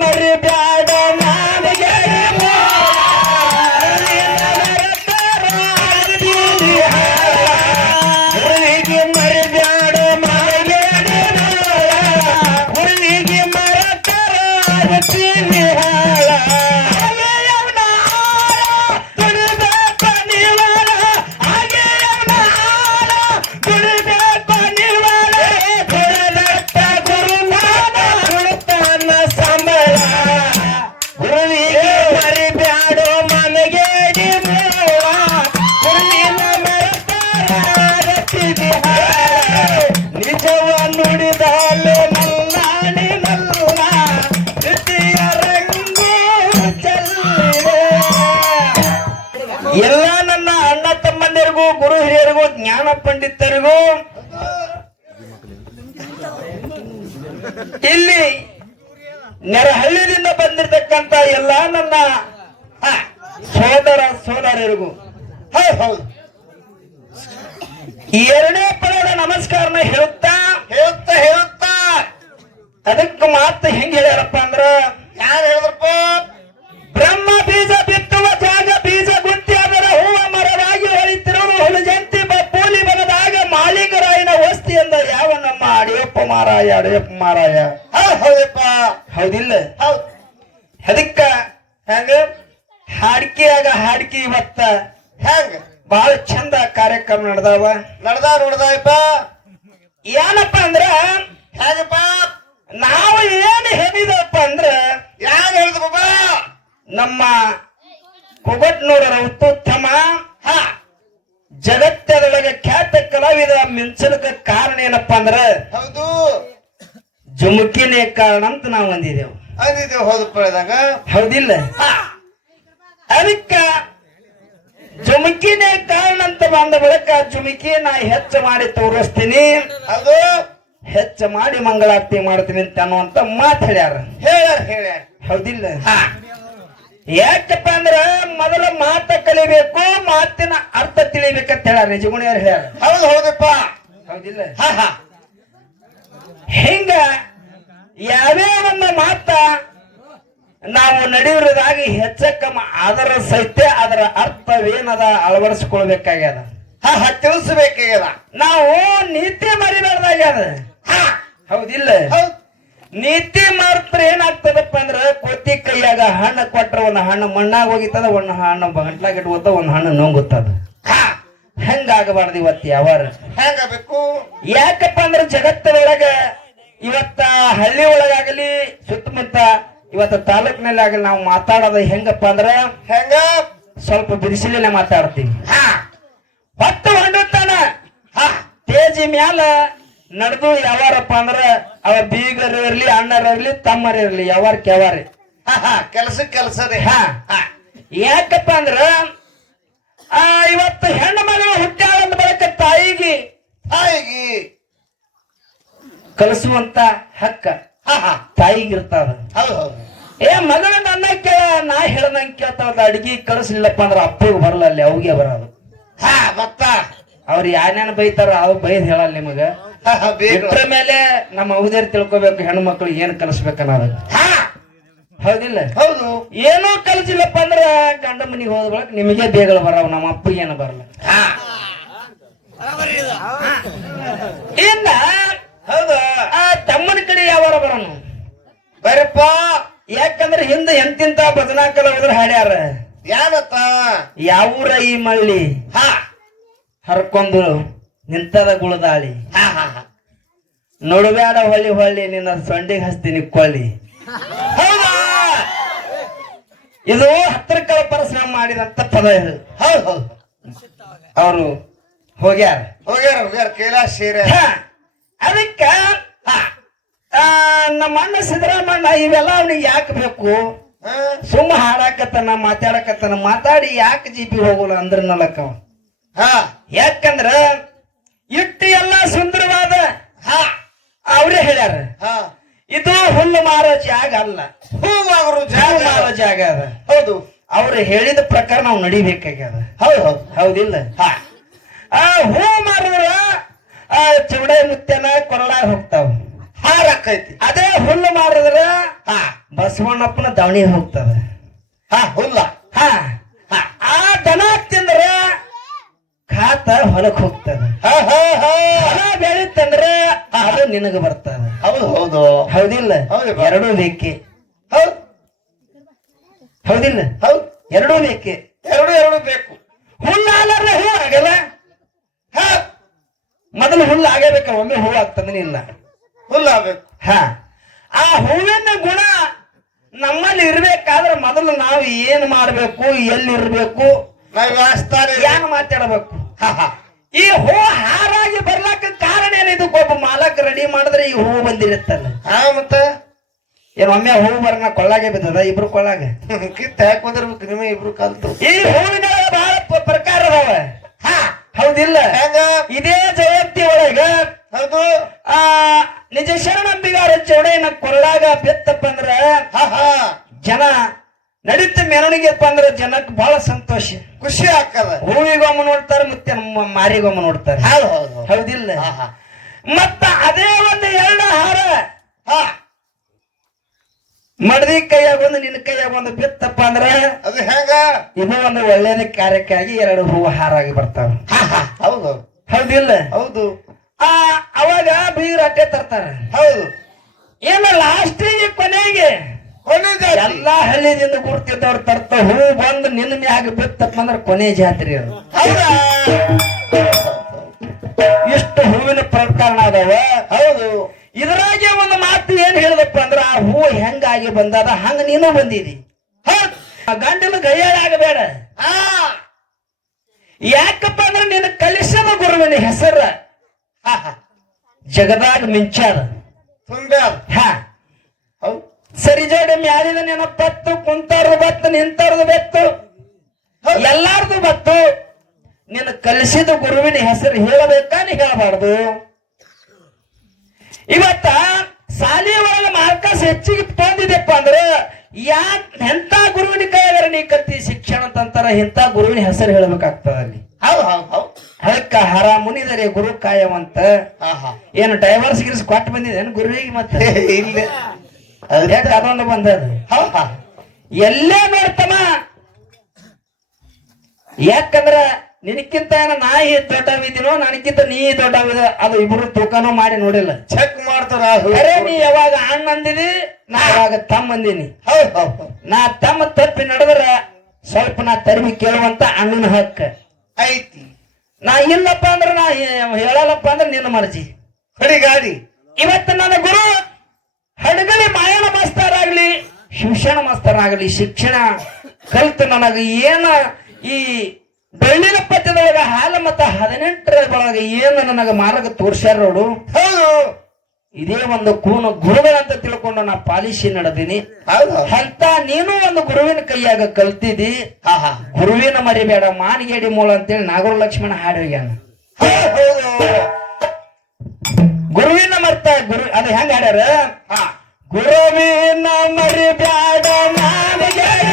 ಮರಿಬ್ಯಾಡ ಮಾನಗೇಡಿ ಹುಡುಗಿ ಮರಿಬ್ಯಾಡ ಮಾನಗೇಡಿ ಹುಡುಗಿ ಮರತರ ಅರತೀನಿ ಹಾಳ ಎಲ್ಲ ನನ್ನ ಅಣ್ಣ ತಮ್ಮಂದಿರಿಗೂ ಗುರು ಹಿರಿಯರಿಗೂ ಜ್ಞಾನ ಪಂಡಿತರಿಗೂ ಇಲ್ಲಿ ನೆರಹಳ್ಳಿಯಿಂದ ಬಂದಿರತಕ್ಕಂತ ಎಲ್ಲ ನನ್ನ ಸೋದರ ಸೋದರಿಯರಿಗೂ ಹೌದು ಎರಡನೇ ಪದದ ನಮಸ್ಕಾರನ ಹೇಳುತ್ತಾ ಹೇಳುತ್ತಾ ಹೇಳುತ್ತಾ ಅದಕ್ಕೆ ಮಾತು ಹೆಂಗ್ ಹೇಳ್ಯಾರಪ್ಪ ಅಂದ್ರ ಯಾರು ಹೇಳಿದ್ರಪ್ಪ ಬ್ರಹ್ಮ ಬೀಜ ಬಿತ್ತುವ ಜಾಗ ಬೀಜ ಗುತ್ತಿ ಅದರ ಹೂವ ಮರವಾಗಿ ಹೊಳಿತಿರುವ ಹುಲಜಂತಿ ಪೂಲಿ ಬನದಾಗ ಮಾಲಿಕರಾಯನ ವಸ್ತಿ ಎಂದ ಯಾವ ನಮ್ಮ ಅಡಿಯಪ್ಪ ಮಾರಾಯ ಹೌದಪ್ಪ ಹೌದಿಲ್ಲ ಹೌದು ಅದಕ್ಕ ಹೆಂಗ ಹಾಡ್ಕಿಯಾಗ ಹಾಡ್ಕಿ ಇವತ್ತ ಹೆಂಗ ಬಹಳ ಚಂದ ಕಾರ್ಯಕ್ರಮ ನಡೆದಾವಪ್ಪ ಏನಪ್ಪ ಅಂದ್ರ ಹೇಗಪ್ಪ ನಾವು ಏನು ಹೇಳಿದಪ್ಪ ಅಂದ್ರ ಯಾರು ಹೇಳಿದ್ರಪ್ಪ ನಮ್ಮ ಕೊಗಟ್ನೂರರ ಉತ್ತಮ ಜಗತ್ತದೊಳಗೆ ಖ್ಯಾತ ಕಲಾವಿದ ಮಿಂಚಲಕ ಕಾರಣ ಏನಪ್ಪಾ ಅಂದ್ರ ಹೌದು ಜುಮುಕಿನೇ ಕಾರಣ ಅಂತ ನಾವು ಅಂದಿದ್ದೇವೆ ಹೌದಪ್ಪ ಹೌದಿಲ್ಲ ಅದಕ್ಕ ಜುಮುಕಿನೇ ಕಾರಣ ಅಂತ ಬಂದ ಬಳಿಕ ಜುಮುಕಿ ನಾ ಹೆಚ್ಚು ಮಾಡಿ ತೋರಿಸ್ತೀನಿ ಅದು ಹೆಚ್ಚು ಮಾಡಿ ಮಂಗಳಾರತಿ ಮಾಡ್ತೀನಿ ಅಂತ ಅನ್ನುವಂತ ಮಾತು ಹೇಳ್ಯಾರ ಹೌದಿಲ್ಲ ಯಾಕಪ್ಪ ಅಂದ್ರ ಮೊದಲ ಮಾತ ಕಲಿಬೇಕು ಮಾತಿನ ಅರ್ಥ ತಿಳಿಬೇಕಂತ ಹೇಳ್ಯಾರ ನಿಜಗುಣಿಯವ್ರು ಹೇಳ್ಯಾರ ಹೌದಪ್ಪ ಹೌದಿಲ್ಲ ಹಿಂಗ ಯಾವ್ಯಾವ ಒಂದು ಮಾತ ನಾವು ನಡೆಯುವುದಾಗಿ ಹೆಚ್ಚಕ್ಕಮ್ಮ ಅದರ ಸಹಿತ ಅದರ ಅರ್ಥವೇನದ ಅಳವಡಿಸಿಕೊಳ್ಬೇಕಾಗ್ಯದ ತಿಳಿಸಬೇಕಾಗ್ಯದ ನಾವು ನೀತಿ ಮರಿಬಾರ್ದಾಗ್ಯದ ಹೌದಿಲ್ಲ ನೀತಿ ಮಾತ್ರ ಏನಾಗ್ತದಪ್ಪ ಅಂದ್ರ ಕೊತ್ತಿ ಕೈಯಾಗ ಹಣ್ಣು ಕೊಟ್ರ ಒಂದು ಹಣ್ಣು ಮಣ್ಣಾಗ ಹೋಗಿತ್ತದ ಒಂದು ಹಣ್ಣು ಗಂಟ್ಲಾಗ ಇಟ್ಕೋತ ಒಂದು ಹಣ್ಣು ನುಂಗುತ್ತದ ಹೆಂಗಾಗಬಾರ್ದು ಇವತ್ತು ಯಾವಾರ ಹೆಂಗಬೇಕು ಯಾಕಪ್ಪ ಅಂದ್ರ ಜಗತ್ತಿನೊಳಗ ಇವತ್ತ ಹಳ್ಳಿ ಒಳಗಾಗಲಿ ಸುತ್ತಮುತ್ತ ಇವತ್ತ ತಾಲೂಕಿನಲ್ಲಿ ಆಗಲಿ ನಾವು ಮಾತಾಡೋದು ಹೆಂಗಪ್ಪ ಅಂದ್ರ ಹೆಂಗ ಸ್ವಲ್ಪ ಬಿಡಿಸಿಲೇ ಮಾತಾಡ್ತೀವಿ ಹೊತ್ತು ಹೊಂಡುತ್ತಾನ ತೇಜಿ ಮ್ಯಾಲ ನಡೆದು ಯಾವಾರಪ್ಪ ಅಂದ್ರ ಅವ ಬೀಗರು ಇರ್ಲಿ ಅಣ್ಣರಿರ್ಲಿ ತಮ್ಮರಿರ್ಲಿ ಯಾವಾರ ಕೆವಾರಿ ಕೆಲಸ ರೀ ಯಾಕಪ್ಪ ಅಂದ್ರ ಇವತ್ತು ಹೆಣ್ಣು ಮಗಳು ಹುಟ್ಟಾಳ ಬಳಿಕ ತಾಯಿಗೆ ಕಲಿಸುವಂತ ಹಕ್ಕ ತಾಯಿಗಿರ್ತಾವ ಏ ಮಗಳ ನನ್ನ ಕೇಳ ನಾ ಹೇಳ್ದಂಗೆ ಕೇಳ್ತಾವ ಅಡಿಗೆ ಕಳಿಸ್ಲಿಲ್ಲಪ್ಪ ಅಂದ್ರ ಅಪ್ಪಗೆ ಬರಲ್ಲ ಅಲ್ಲಿ ಅವಿಗೆ ಬರೋದು ಮತ್ತ ಅವ್ರು ಯಾರ್ಯಾನ ಬೈತಾರ ಅವ್ ಬೈದ್ ಹೇಳಲ್ಲ ನಿಮಗ ಬಿಟ್ರ ಮೇಲೆ ನಮ್ಮ ಅವಧೇರ್ ತಿಳ್ಕೊಬೇಕು ಹೆಣ್ಣು ಮಕ್ಳು ಏನ್ ಕಲಿಸ್ಬೇಕನ್ನೋದು ಹೌದಿಲ್ಲ ಹೌದು ಏನೋ ಕಲಿಸಿಲ್ಲಪ್ಪ ಅಂದ್ರ ಗಂಡ ಮನಿಗೆ ಹೋದ ಬಳಕ ನಿಮಗೆ ಬೇಗಗಳು ಬರವ ನಮ್ಮ ಅಪ್ಪಗೆ ಏನು ಬರಲ್ಲ ಇನ್ನ ಹೌದು ಆ ತಮ್ಮನ ಕಡೆ ಯಾವಾರ ಬರೋನು ಬರಪ್ಪ ಯಾಕಂದ್ರೆ ಹಿಂದೆ ಎಂತಿಂತ ಭಜನಾ ಕಲಾವಿದ್ರು ಹಾಡ್ಯಾರ ಯಾವತ್ತ ಯಾವೂರ ಈ ಮಳ್ಳಿ ಹರ್ಕೊಂಡು ನಿಂತದ ಗುಳದಾಳಿ ನೋಡಬ್ಯಾಡ ಹೊಳ್ಳಿ ಹೊಳ್ಳಿ ನಿನ್ನ ಸೊಂಡಿಗೆ ಹಸ್ತೀನಿ ಕೊಳ್ಳಿ ಹೌದಾ ಇದು ಹತ್ತರ ಕಾಲ ಪರಿಶ್ರಮ ಮಾಡಿದಂತ ಪದ ಇದು ಹೌದು ಅವರು ಹೋಗ್ಯಾರ ಕೈಲಾಸ ಅದಕ್ಕ ನಮ್ಮ ಅಣ್ಣ ಸಿದ್ದರಾಮಣ್ಣ ಇವೆಲ್ಲ ಅವನಿಗೆ ಯಾಕೆ ಬೇಕು ಸುಮ್ಮ ಹಾಡಾಕತ್ತನ ಮಾತಾಡಕತ್ತನ ಮಾತಾಡಿ ಯಾಕೆ ಜಿಪಿ ಹೋಗಲ್ಲ ಅಂದ್ರ ನಲಕ ಯಾಕಂದ್ರ ಇಟ್ಟು ಎಲ್ಲ ಸುಂದರವಾದ ಅವ್ರೇ ಹೇಳ್ಯಾರ ಇದು ಹುಲ್ಲು ಮಾರೋ ಜಾಗ ಅಲ್ಲ ಹೂ ಮಾರೋ ಜಾಗ ಅದ ಹೌದು ಅವ್ರು ಹೇಳಿದ ಪ್ರಕಾರ ನಾವು ನಡಿಬೇಕಾಗ್ಯದ ಹೌದಿಲ್ಲ ಹೂ ಮಾರಿದ್ರ ಚೌಡೆ ಮುತ್ತೆನ ಕೊರಳಾಗ ಹೋಗ್ತಾವ ಹಾರಕ್ಕೈತಿ ಅದೇ ಹುಲ್ಲು ಮಾರಿದ್ರ ಬಸವಣ್ಣಪ್ಪನ ದಾವಣಿ ಹೋಗ್ತದ. ಹುಲ್ಲ ಆ ದನ ತಿಂದ್ರ ಖಾತ ಹೊಲಕ್ ಹೋಗ್ತದ. ಹೊಲ ಬೆಳಿತಂದ್ರ ಅದು ನಿನಗ ಬರ್ತದ. ಹೌದು ಹೌದು ಹೌದಿಲ್ಲ? ಎರಡೂ ಬೇಕೆ. ಹೌದಿಲ್ಲ? ಹೌದು ಎರಡೂ ಬೇಕೆ. ಎರಡು ಬೇಕು. ಹುಲ್ಲಾಗಲ್ಲ ಹೂ ಆಗಲ್ಲ. ಮೊದಲು ಹುಲ್ಲು ಆಗಬೇಕ, ಒಮ್ಮೆ ಹೂ ಆಗ್ತದನೇ ಇಲ್ಲ. ಹುಲ್ಲಾಗಬೇಕು. ಆ ಹೂವಿನ ಗುಣ ನಮ್ಮಲ್ಲಿ ಇರ್ಬೇಕಾದ್ರೆ ಮೊದಲು ನಾವು ಏನ್ ಮಾಡ್ಬೇಕು, ಎಲ್ಲಿ ಇರ್ಬೇಕು, ಏನ್ ಮಾತಾಡಬೇಕು. ಈ ಹೂ ಹಾರಾಗಿ ಬರ್ಲಾಕ ಕಾರಣ ಏನಿದು? ಒಬ್ಬ ಮಾಲಕ್ ರೆಡಿ ಮಾಡಿದ್ರೆ ಈ ಹೂ ಬಂದಿರುತ್ತಲ್ಲ. ಮತ್ತೆ ಏನ್ ಒಮ್ಮೆ ಹೂ ಬರನ ಕೊಳ್ಳಾಗೆ ಬಿದ್ದದ? ಇಬ್ರು ಕೊಳ್ಳಾಗ ಕಿತ್ತ ಹಾಕಿ ಬಂದಿರ್ಬೇಕು. ನಿಮ್ಮ ಇಬ್ರು ಕಲ್ತು. ಈ ಹೂವಿನ ಬಹಳ ಪ್ರಕಾರ ಅದಾವ. ಹೌದಿಲ್ಲ? ಇದೇ ಜಯಂತಿ ಒಳಗ ಹೌದು ನಿಜ ಶರಣಂಬಿಗಾರ ಚೌಡಯ್ಯನ ಕೊರಳಾಗ ಬೆತ್ತಪ್ಪ ಅಂದ್ರ ಜನ ನಡೀತ ಮೆರವಣಿಗೆಪ್ಪ ಅಂದ್ರ ಜನಕ್ಕೆ ಬಹಳ ಸಂತೋಷ, ಖುಷಿ ಆಗ್ತದ. ಹೂವಿಗೊಮ್ಮ ನೋಡ್ತಾರ, ಮತ್ತೆ ಮಾರಿಗೊಮ್ಮ ನೋಡ್ತಾರ. ಹೌದಿಲ್ಲ? ಮತ್ತ ಅದೇ ಒಂದು ಎರಡು ಹಾರ ಮಡದಿ ಕೈಯಾಗ ಒಂದು ನಿನ್ನ ಕೈಯಾಗ ಒಂದು ಬಿತ್ತಪ್ಪ ಅಂದ್ರ ಅದು ಹೆಂಗ? ಇದು ಒಂದು ಒಳ್ಳೇದ ಕಾರ್ಯಕ್ಕಾಗಿ ಎರಡು ಹೂವು ಹಾರಾಗಿ ಬರ್ತಾವ. ಹೌದು ಹೌದಿಲ್ಲ? ಹೌದು. ಅವಾಗ ಬೀರ್ ಅಟ್ಟೆ ತರ್ತಾರ. ಹೌದು. ಏನ ಲಾಸ್ಟಿಗೆ ಕೊನೆಗೆ ಎಲ್ಲಾ ಹಳ್ಳಿದಿಂದ ಕೂಡ್ತಿದ್ದವ್ರು ತರ್ತ ಹೂ ಬಂದು ನಿನ್ನ ಮ್ಯಾಗ ಬಿತ್ತಪ್ಪ ಅಂದ್ರ ಕೊನೆ ಜಾತ್ರೆ ಅದು. ಇಷ್ಟು ಹೂವಿನ ಪ್ರಕರಣ ಅದಾವ. ಹೌದು. ಇದ್ರಾಗೆ ಒಂದು ಮಾತು ಏನ್ ಹೇಳಿದಪ್ಪ ಅಂದ್ರ ಆ ಹೂ ಹೆಂಗಾಗಿ ಬಂದದ ಹಂಗ ನೀನು ಬಂದಿದಿ. ಗಂಡನ ಗೈಯಾಳ ಆಗಬೇಡ. ಯಾಕಪ್ಪ ಅಂದ್ರೆ ನಿನ್ನ ಕಲಿಸದ ಗುರುವಿನ ಹೆಸರ ಜಗದಾಗ ಮಿಂಚಾದ ಸರಿ ಜೋಡಿ ಮ್ಯಾಲಿದ ನೆನಪತ್ತು, ಕುಂತಾರದು ಬತ್ತು, ನಿಂತಾರದು ಬೆತ್ತು, ಎಲ್ಲಾರ್ದು ಬತ್ತು. ನಿನ್ನ ಕಲಿಸಿದ ಗುರುವಿನ ಹೆಸರು ಹೇಳಬೇಕಾ ನೀ ಹೇಳಬಾರ್ದು? ಇವತ್ತ ಸಾಲಿ ಒಳಗ ಮಾರ್ಕಸ್ ಹೆಚ್ಚಿಗೆ ತೊಂದಿದೆಪ್ಪ ಅಂದ್ರೆ ಎಂತ ಗುರುವಿನ ಕೈಯಾಗ ನೀ ಕತ್ತಿ ಶಿಕ್ಷಣ ತಂತಾರ, ಇಂತ ಗುರುವಿನ ಹೆಸರು ಹೇಳಬೇಕಾಗ್ತದ ಅಲ್ಲಿ. ಅದಕ್ಕ ಹರ ಮುನಿದರೆ ಗುರು ಕಾಯವಂತ. ಏನು ಡೈವರ್ಸ್ ಗಿರ್ಸ್ ಕೊಟ್ಟು ಬಂದಿದ್ದೇನು ಗುರುವಿಗೆ? ಮತ್ತೆ ಇಲ್ಲ, ಅದೊಂದು ಬಂದದ. ಎಲ್ಲೇ ನೋಡ್ತಮ್ಮ, ಯಾಕಂದ್ರ ನಿನಕ್ಕಿಂತ ನಾಯಿ ದೊಡ್ಡವಿದ್ದೀನೋ ನನಕ್ಕಿಂತ ನೀ ದೊಡ್ಡವಿದ ಅದು ಇಬ್ರು ತೂಕನೂ ಮಾಡಿ ನೋಡಿಲ್ಲ, ಚೆಕ್ ಮಾಡ್ತಾರ. ನೀ ಯಾವಾಗ ಅಣ್ಣ ಅಂದಿನಿ, ನಾ ಯಾವಾಗ ತಮ್ಮ ಅಂದಿನಿ. ನಾ ತಮ್ಮ ತಪ್ಪಿ ನಡೆದ್ರ ಸ್ವಲ್ಪ ನಾ ತರ್ಬಿ ಕೇಳುವಂತ ಅಣ್ಣನ ಹಕ್ಕ ಐತಿ. ನಾ ಇಲ್ಲಪ್ಪ ಅಂದ್ರ ನಾ ಹೇಳಲ್ಲಪ್ಪ ಅಂದ್ರ ನಿನ್ನ ಮರ್ಜಿ. ಹೊಡಿಗಾಡಿ. ಇವತ್ತು ನನ್ನ ಗುರು ಹಡಗಲಿ ಮಾಯನ ಮಾಸ್ತರ್ ಆಗ್ಲಿ, ಶಿಕ್ಷಣ ಮಾಸ್ತರ್ ಆಗ್ಲಿ, ಶಿಕ್ಷಣ ಕಲ್ತು ನನಗ ಏನ ಈ ಬೆಳ್ಳಿನ ಪದ್ಯದೊಳಗ ಹಾಲ ಮತ್ತ 18ರ ಒಳಗ ಏನು ನನಗ ಮಾರ್ಗ ತೋರ್ಸ್ಯಾರ ನೋಡು. ಇದೇ ಒಂದು ಗುರುಗಳಂತ ತಿಳ್ಕೊಂಡು ನಾ ಪಾಲಿಸಿ ನಡೆದೀನಿ. ಅಂತ ನೀನು ಒಂದು ಗುರುವಿನ ಕೈಯಾಗ ಕಲ್ತಿದಿ. ಗುರುವಿನ ಮರಿಬೇಡ ಮಾನಿಗೇಡಿ ಮೂಲ ಅಂತೇಳಿ ನಾಗರ ಲಕ್ಷ್ಮಣ ಹಾಡಿ ಹೋಗ್ಯಾನ. ಗುರುವಿನ ಮರ್ತ ಗುರು ಅದು ಹೆಂಗ ಹಾಡ್ಯಾರ? ಗುರುವಿನ ಮರಿಬೇಡ ಮಾನಿಗೇಡಿ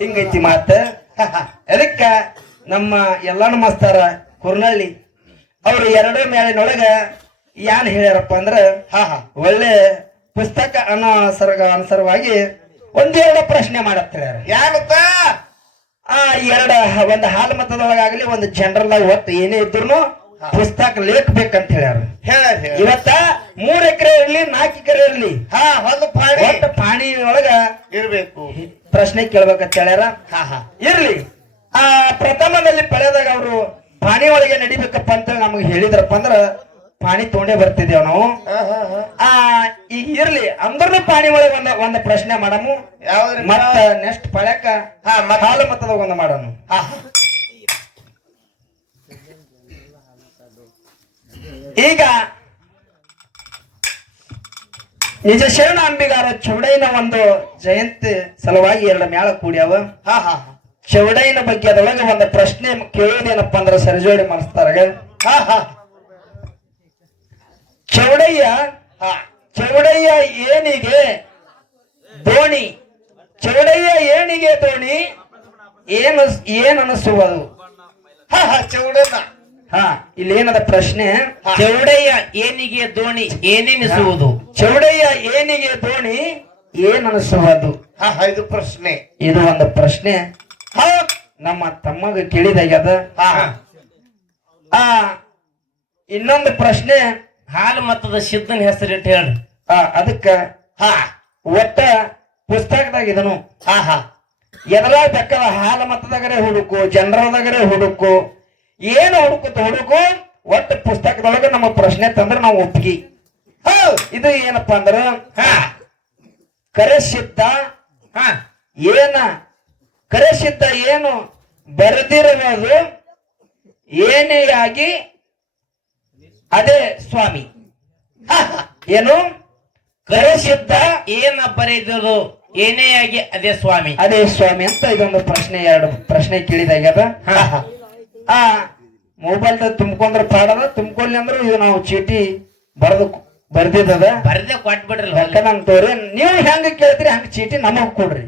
ಹಿಂಗೈತಿ ಮಾತ. ಅದಕ್ಕ ನಮ್ಮ ಎಲ್ಲಾನು ಮಾಸ್ತಾರ ಕುರ್ನಳ್ಳಿ ಅವ್ರು ಎರಡೂ ಮೇಳಿನೊಳಗ ಏನ್ ಹೇಳ್ಯಾರಪ್ಪ ಅಂದ್ರ ಒಳ್ಳೆ ಪುಸ್ತಕ ಅನುಸಾರವಾಗಿ ಒಂದೆರಡು ಪ್ರಶ್ನೆ ಮಾಡತ್ತ ಹೇಳ್ಯಾರ. ಯಾವತ್ತ ಒಂದು ಹಾಲು ಮತದೊಳಗಾಗ್ಲಿ ಒಂದು ಜನರಲ್ ಆಗಿ ಒಟ್ಟು ಏನೇ ಇದ್ರು ಪುಸ್ತಕ ಲೇಖಬೇಕಂತ ಹೇಳ್ಯಾರ. ಇವತ್ತ 3 ಎಕರೆ ಇರ್ಲಿ 4 ಎಕರೆ ಇರ್ಲಿ ಒಟ್ಟು ಪಾಣಿ ಒಳಗ ಇರ್ಬೇಕು, ಪ್ರಶ್ನೆ ಕೇಳ್ಬೇಕಂತ ಹೇಳ್ಯಾರ. ಇರ್ಲಿ. ಪ್ರಥಮದಲ್ಲಿ ಪಳೆದಾಗ ಅವರು ಪಾಣಿ ಒಳಗೆ ನಡಿಬೇಕಪ್ಪ ಅಂತ ನಮ್ಗೆ ಹೇಳಿದ್ರಪ್ಪ ಅಂದ್ರ ಪಾಣಿ ತೊಗೊಂಡೇ ಬರ್ತಿದ್ದೇವ್ ನಾವು. ಇರ್ಲಿ ಅಂದ್ರೂ ಪಾಣಿ ಒಳಗೆ ಒಂದ್ ಪ್ರಶ್ನೆ ಮಾಡಮು ಯಾವ್ದ್ರಿ ಮತ್ತ ನೆಕ್ಸ್ಟ್ ಪಳ್ಯಾಕ ಹಾಲು ಮತ್ತದ ಒಂದ್ ಮಾಡನು ಈಗ ನಿಜ ಶರಣ ಅಂಬಿಗಾರ ಚೌಡೈನ ಒಂದು ಜಯಂತಿ ಸಲುವಾಗಿ ಎರಡು ಮೇಳ ಕೂಡ್ಯಾವ ಚೌಡೈನ ಬಗ್ಗೆ ಅದರೊಳಗೆ ಒಂದು ಪ್ರಶ್ನೆ ಕೇಳೋದೇನಪ್ಪ ಅಂದ್ರೆ ಸರಿಜೋಡಿ ಮಾಡಿಸ್ತಾರ ಚೌಡಯ್ಯ ಏನಿಗೆ ದೋಣಿ ಚೌಡಯ್ಯ ಏನಿಗೆ ದೋಣಿ ಏನ್ ಅನಿಸುವುದು ಚೌಡನ ಇಲ್ಲಿ ಏನದ ಪ್ರಶ್ನೆ ಚೌಡಯ್ಯ ಏನಿಗೆ ದೋಣಿ ಏನೆನಿಸುವುದು ಚೌಡಯ್ಯ ಏನಿಗೆ ದೋಣಿ ಏನ್ ಅನಿಸುವುದು ಇದು ಪ್ರಶ್ನೆ ಇದು ಒಂದು ಪ್ರಶ್ನೆ ನಮ್ಮ ತಮ್ಮಗ ಕೇಳಿದಾಗ್ಯದ ಇನ್ನೊಂದು ಪ್ರಶ್ನೆ ಹಾಲು ಮತ್ತದ ಸಿದ್ಧನ ಹೆಸರಿಟ್ಟು ಹೇಳಿ ಅದಕ್ಕ ಒಟ್ಟ ಪುಸ್ತಕದಾಗ ಇದನು ಎದಲ ಬೇಕಲ್ಲ ಹಾಲು ಮತದಾಗರೆ ಹುಡುಕು ಜನರದಾಗರೆ ಹುಡುಕು ಏನು ಹುಡುಕು ಒಟ್ಟು ಪುಸ್ತಕದೊಳಗೆ ನಮ್ಮ ಪ್ರಶ್ನೆ ತಂದ್ರೆ ನಾವು ಒಪ್ಪಿಗೆ ಇದು ಏನಪ್ಪಾ ಅಂದ್ರ ಕರೆ ಸಿದ್ಧ ಕರೆ ಸಿದ್ಧ ಏನು ಬರೆದಿರೋದು ಏನೆಯಾಗಿ ಅದೇ ಸ್ವಾಮಿ ಏನು ಕರೆ ಸಿದ್ಧ ಏನ ಬರೆದಿರೋದು ಏನೆಯಾಗಿ ಅದೇ ಸ್ವಾಮಿ ಅಂತ ಇದೊಂದು ಪ್ರಶ್ನೆ ಎರಡು ಪ್ರಶ್ನೆ ಕೇಳಿದಾಗ್ಯದ ಮೊಬೈಲ್ ತುಂಬ್ಕೊಂಡ್ರ ಪಾಡದ ತುಂಬ್ಕೊಲ್ಲಿ ಅಂದ್ರೆ ಇದು ನಾವು ಚೀಟಿ ಬರ್ದಿದ್ದದ ಬರದೆ ಕೊಟ್ಬಿಡ್ರಿ ನಮ್ ತೋರಿ ನೀವು ಹೆಂಗ ಕೇಳ್ತೀರಿ ಹಂಗ ಚೀಟಿ ನಮಗ್ ಕೊಡ್ರಿ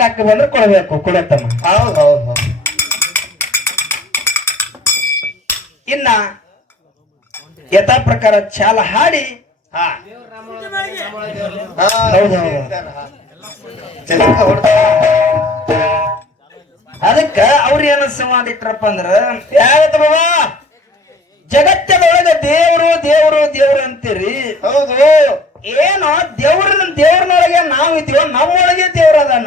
ಲೆಕ್ಕ ಬಂದ್ರೆ ಕೊಡ್ಬೇಕು ಕೊಡತ್ತಮ್ಮ ಹೌದು ಇನ್ನ ಯಥಾ ಪ್ರಕಾರ ಚಾಲ ಹಾಡಿ ಅದಕ್ಕ ಅವ್ರ ಏನ ಸಂವಾದ ಇಟ್ರಪ್ಪ ಅಂದ್ರ ಯಾವತ್ತ ಬಾಬಾ ಜಗತ್ತದೊಳಗೆ ದೇವ್ರು ಅಂತೀರಿ ಹೌದು ಏನೋ ದೇವ್ರನೊಳಗೆ ನಾವು ಇದೀವೋ ನಮ್ಮೊಳಗೆ ದೇವ್ರ ಅದಾನ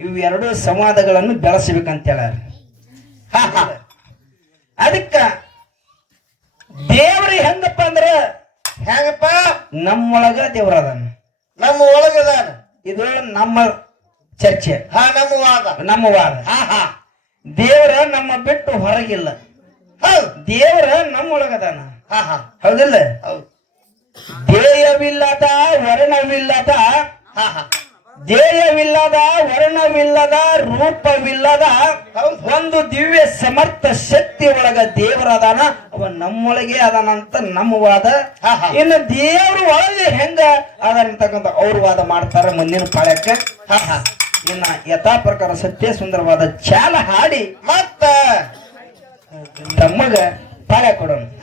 ಇವು ಎರಡು ಸಂವಾದಗಳನ್ನು ಬೆಳೆಸಬೇಕಂತ ಹೇಳ ಅದಕ್ಕ ದೇವ್ರ ಹೆಂಗಪ್ಪ ಅಂದ್ರ ಹೆಂಗಪ್ಪ ನಮ್ಮೊಳಗ ದೇವ್ರ ಅದಾನ ನಮ್ಮ ಒಳಗದಾನ ಇದು ನಮ್ಮ ಚರ್ಚೆ ನಮ್ಮ ವಾದ ದೇವರ ನಮ್ಮ ಬಿಟ್ಟು ಹೊರಗಿಲ್ಲ ದೇವರ ನಮ್ಮೊಳಗದಾನ ಹೌದಿಲ್ಲ ದೇಯವಿಲ್ಲದ ವರ್ಣವಿಲ್ಲದ ರೂಪವಿಲ್ಲದ ಒಂದು ದಿವ್ಯ ಸಮರ್ಥ ಶಕ್ತಿ ಒಳಗ ದೇವರದಾನ ಅವ ನಮ್ಮೊಳಗೆ ಅದಾನಂತ ನಮ್ಮ ವಾದ ಇನ್ನು ದೇವ್ರ ಒಳಗೆ ಹೆಂಗ ಅದಂತಕ್ಕಂಥ ಅವ್ರ ವಾದ ಮಾಡ್ತಾರ ಮುಂದಿನ ಪಾಳ್ಯಕ್ಕ ಇನ್ನ ಯಥಾ ಪ್ರಕಾರ ಸತ್ಯ ಸುಂದರವಾದ ಚಾಲ ಹಾಡಿ ಮತ್ತ ತಮ್ಮಗ ಪಾಳ್ಯ ಕೊಡೋಣ